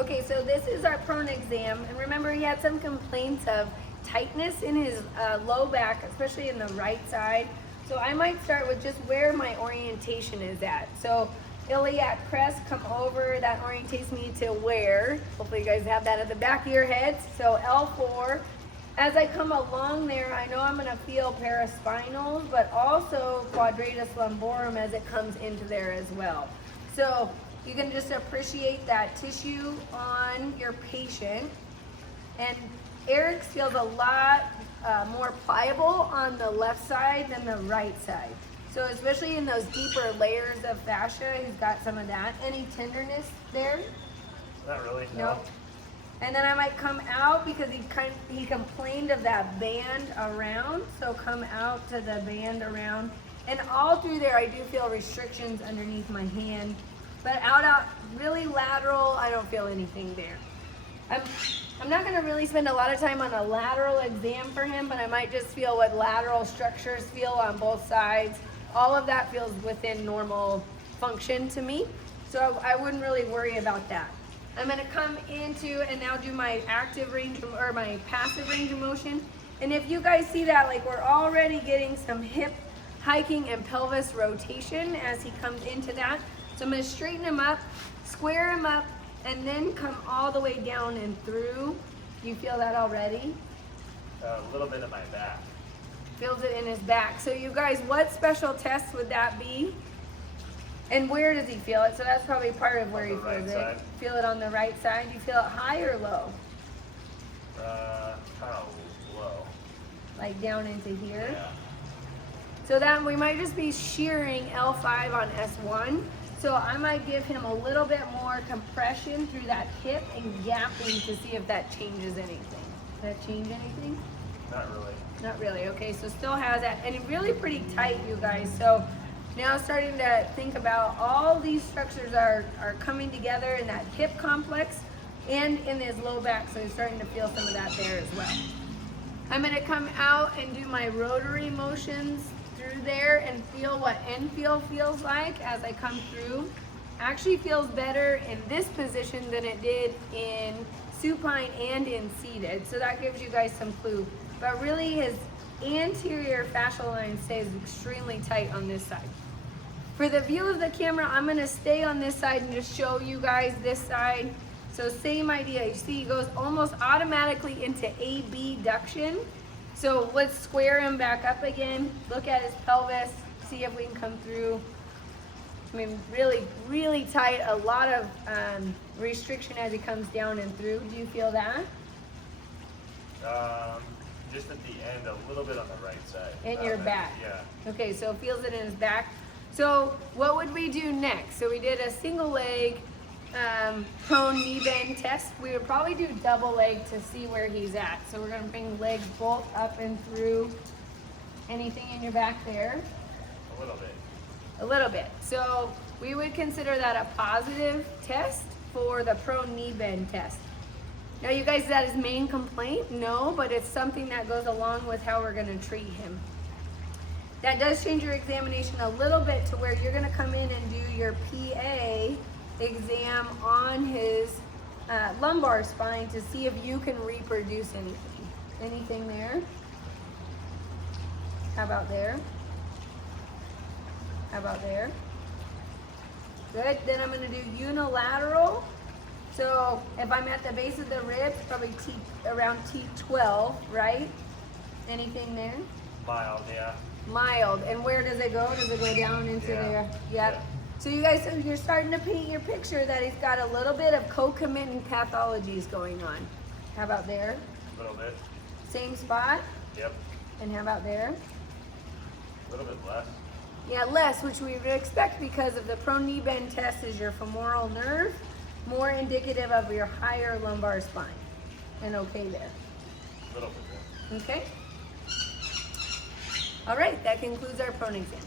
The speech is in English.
Okay, so this is our prone exam, and remember he had some complaints of tightness in his low back, especially in the right side. So I might start with just where my orientation is at. So iliac crest, come over, that orientates me to where. Hopefully you guys have that at the back of your heads. So L4. As I come along there, I know I'm gonna feel paraspinal, but also quadratus lumborum as it comes into there as well. So you can just appreciate that tissue on your patient. And Eric's feels a lot more pliable on the left side than the right side. So especially in those deeper layers of fascia, he's got some of that. Any tenderness there? Not really, no. Nope. And then I might come out because he complained of that band around. So come out to the band around. And all through there I do feel restrictions underneath my hand. But out, really lateral, I don't feel anything there. I'm not gonna really spend a lot of time on a lateral exam for him, but I might just feel what lateral structures feel on both sides. All of that feels within normal function to me. So I wouldn't really worry about that. I'm gonna come into and now do my active range or my passive range of motion. And if you guys see that, like we're already getting some hip hiking and pelvis rotation as he comes into that. So I'm gonna straighten him up, square him up, and then come all the way down and through. You feel that already? A little bit of my back. Feels it in his back. So you guys, what special test would that be? And where does he feel it? So that's probably part of where he feels it. Feel it on the right side. You feel it high or low? Kind of low. Like down into here? Yeah. So that we might just be shearing L5 on S1. So I might give him a little bit more compression through that hip and gapping to see if that changes anything. Does that change anything? Not really. Not really, okay, so still has that, and really pretty tight, you guys. So now starting to think about all these structures are coming together in that hip complex and in his low back, so he's starting to feel some of that there as well. I'm gonna come out and do my rotary motions through there and feel what infeel feels like as I come through. Actually feels better in this position than it did in supine and in seated, so that gives you guys some clue. But really his anterior fascial line stays extremely tight on this side. For the view of the camera, I'm gonna stay on this side and just show you guys this side. So same idea, you see he goes almost automatically into abduction. So let's square him back up again, look at his pelvis, see if we can come through. I mean, really, really tight, a lot of restriction as he comes down and through. Do you feel that? Just at the end, a little bit on the right side. In your back? Yeah. Okay, so feels it in his back. So what would we do next? So we did a single leg prone knee bend test. We would probably do double leg to see where he's at. So we're gonna bring legs both up and through. Anything in your back there? A little bit. A little bit. So we would consider that a positive test for the prone knee bend test. Now you guys, is that his main complaint? No, but it's something that goes along with how we're gonna treat him. That does change your examination a little bit to where you're gonna come in and do your PA exam on his lumbar spine to see if you can reproduce anything. Anything there? How about there? How about there? Good, then I'm gonna do unilateral. So if I'm at the base of the ribs, probably around T12, right? Anything there? Mild, yeah. Mild. And where does it go? Does it go down into there? Yep. Yeah. So you guys, you're starting to paint your picture that he's got a little bit of concomitant pathologies going on. How about there? A little bit. Same spot? Yep. And how about there? A little bit less. Yeah, less, which we would expect because of the prone knee bend test is your femoral nerve, more indicative of your higher lumbar spine. And okay there. A little bit there. Okay? All right, that concludes our prone exam.